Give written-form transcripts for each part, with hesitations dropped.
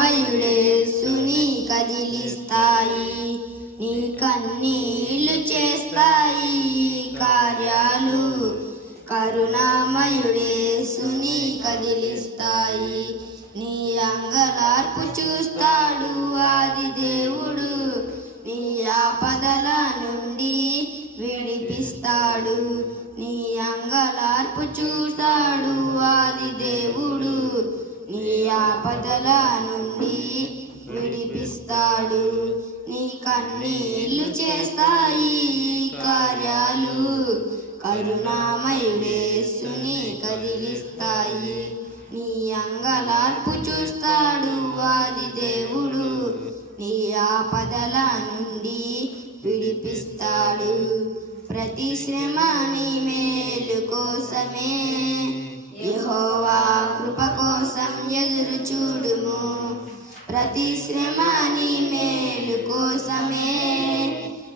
కరుణామయుడేసుని కదిలిస్తాయి. నీ కన్నీళ్లు చేస్తాయి కార్యాలు. కరుణామయుడేసుని కదిలిస్తాయి. నీ అంగలార్పు చూస్తాడు ఆది దేవుడు. నీ ఆపదల నుండి విడిపిస్తాడు. నీ అంగలార్పు చూస్తాడు ఆది దేవుడు. నీ ఆపదల నుండి విడిపిస్తాడు. నీ కన్నీళ్లు చేస్తాయి కార్యాలు. కరుణామయుడేసుని కదిలిస్తాయి. నీ అంగలార్పు చూస్తాడు ఆది దేవుడు. నీ ఆపదల నుండి విడిపిస్తాడు. ప్రతి శ్రమ నీ మేలు కోసమే, యెహోవా కృప కోసం ఎదురు చూడుము. ప్రతి శ్రమ నీ మేలు కోసమే,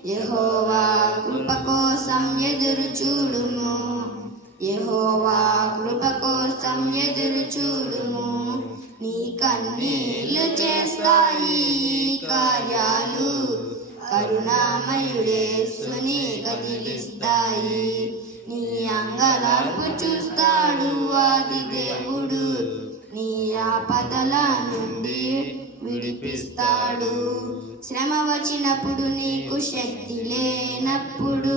యెహోవా కృప కోసం ఎదురు చూడుము. యెహోవా కృప కోసం ఎదురు చూడుము. నీ కన్నీళ్లు చేస్తాయి కార్యాలు. కరుణామయుడేసుని కదిలిస్తాయి. నీ అంగలార్పు చూస్తాడు ఆది దేవుడు. నీ ఆపదల నుండి విడిపిస్తాడు. శ్రమ వచ్చినప్పుడు నీకు శక్తి లేనప్పుడు,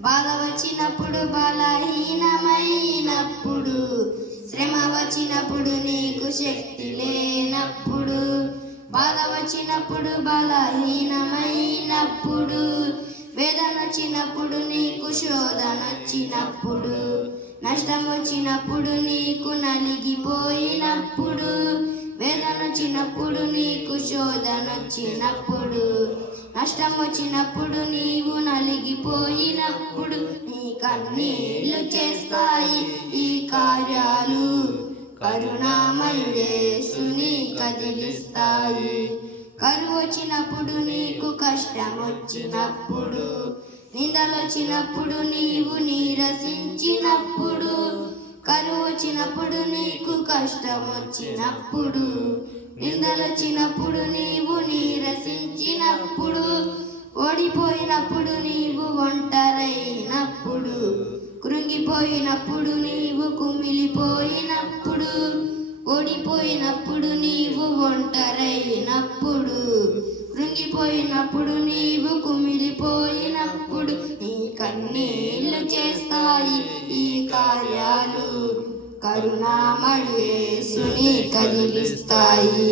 బాధ వచ్చినప్పుడు బలహీనమైనప్పుడు, శ్రమ వచ్చినప్పుడు నీకు శక్తి లేనప్పుడు, బాధ వచ్చినప్పుడు బలహీనమైనప్పుడు, వేదన వచ్చినప్పుడు నీకు శోధన వచ్చినప్పుడు, నష్టం వచ్చినప్పుడు నీకు నలిగిపోయినప్పుడు, వేదన వచ్చినప్పుడు నీకు శోధన వచ్చినప్పుడు, నష్టం వచ్చినప్పుడు నీవు నలిగిపోయినప్పుడు, నీ కన్నీళ్లు చేస్తాయి ఈ కార్యాలు. కరుణామయుడేసుని కదిలిస్తాయి. కరువు వచ్చినప్పుడు నీకు కష్టం వచ్చినప్పుడు, నిందలు వచ్చినప్పుడు నీవు నీరసించినప్పుడు, కరువు వచ్చినప్పుడు నీకు కష్టం వచ్చినప్పుడు, నిందలు వచ్చినప్పుడు నీవు నీరసించినప్పుడు, ఓడిపోయినప్పుడు నీవు ఒంటరైనప్పుడు, కృంగిపోయినప్పుడు నీవు కుమిలిపోయినప్పుడు, ఓడిపోయినప్పుడు నీవు ఒంటరైనప్పుడు, కృంగిపోయినప్పుడు నీవు కుమిలిపోయినప్పుడు, నీ కన్నీళ్లు చేస్తాయి ఈ కార్యాలు. కరుణామయుడేసుని కదిలిస్తాయి.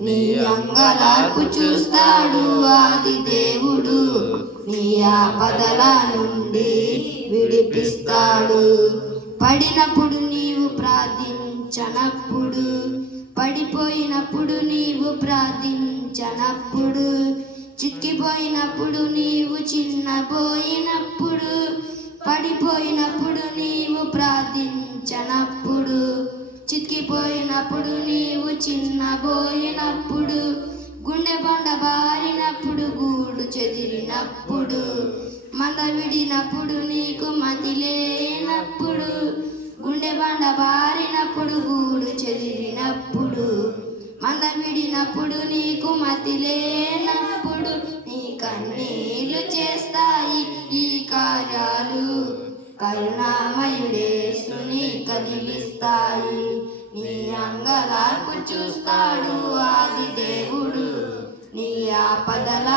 నీ అంగలార్పు చూస్తాడు ఆది దేవుడు. నీ ఆపదల నుండి విడిపిస్తాడు. పడినప్పుడు నీవు ప్రార్థించనప్పుడు, పడిపోయినప్పుడు నీవు ప్రార్థించనప్పుడు, చిక్కిపోయినప్పుడు నీవు చిన్నపోయినప్పుడు, పడిపోయినప్పుడు నీవు ప్రార్థించనప్పుడు, చిక్కిపోయినప్పుడు నీవు చిన్నపోయినప్పుడు, గుండె బండ బారినప్పుడు, గూడు చెదిరినప్పుడు, మంద విడినప్పుడు నీకు మతి లేనప్పుడు, గుండె బండ బారినప్పుడు, గూడు చెదిరినప్పుడు, మంద విడినప్పుడు నీకు మతి లేనప్పుడు, నీ కన్నీళ్లు చేస్తాయి ఈ కార్యాలు. కరుణామయుడేసుని కదిలిస్తాయి. నీ అంగలార్పు చూస్తాడు ఆది దేవుడు. నీ ఆపదల